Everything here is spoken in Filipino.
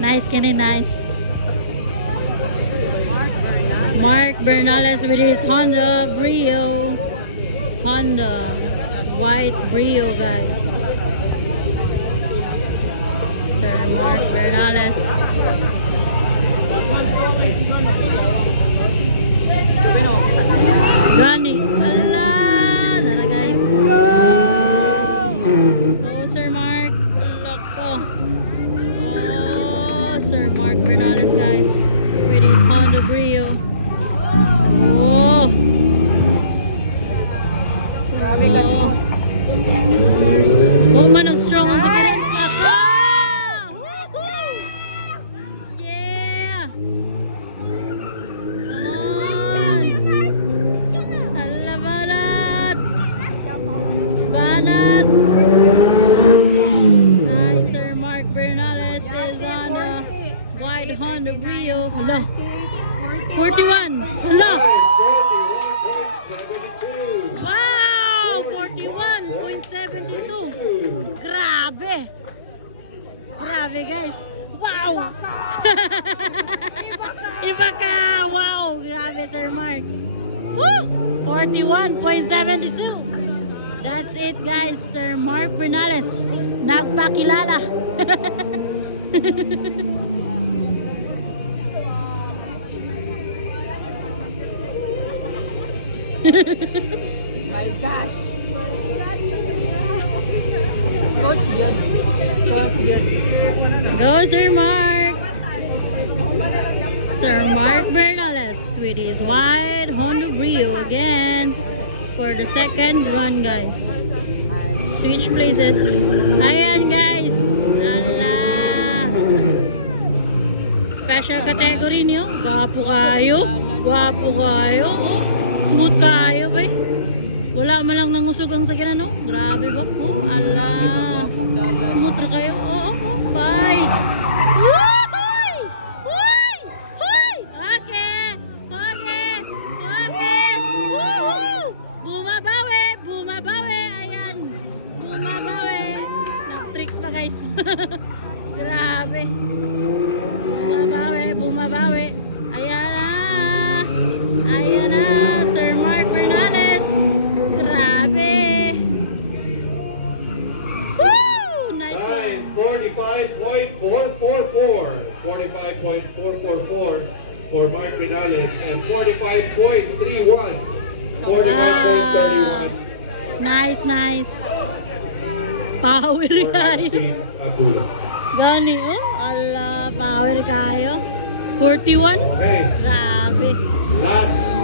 Nice, Kenny, nice. Mark Bernales with his Honda Brio. Honda white Brio, guys. Sir Mark Bernales. Gani. Allah, nara guys. Go Sir Mark. Loko. Oh, Sir Mark Bernales, guys. With his Honda Brio. Oh. Oh, man, ang strong ang sige rin. Yeah! Hala, banat! Banat! Nice, Sir Mark Bernales is on a white Honda Brio. Hala! 41! Hala! Wow! 41.72! Grabe! Grabe, guys! Wow! Iba ka! Wow! Grabe, Sir Mark! Woo! 41.72! That's it, guys. Sir Mark Bernales. Nagpakilala. My gosh. Coach good. Coach good. Go, Sir Mark. Sir Mark Bernales with his white Honda Brio again for the second run, guys. Switch places. Ayan, guys. Ala. Special category niyo. Gwapo kayo. Gwapo kayo. Oh, smooth kayo, eh. Wala man lang nangusog ang sakyan, no? Grabe ba? Oh, ala. Smooth na kayo. Oh, bye. Woohooy! Hoy! Hoy! Okay! Okay! Okay! Woohoo! Bumabawi! Bumabawi! Ayan! Bumabawi! Nag-tricks pa, guys. Grabe! Bumabawi! Bumabawi! Ayan na! Ayan na! Sir Mark Bernales! Grabe! Woo! Nice one! 45.444. 45.444 for Mark Bernales and 45.31. 45.31 Nice, nice. Power for kayo. Maxine Abdullah. Gani, oh. Ala, power kayo. 41? Okay, Grabe. last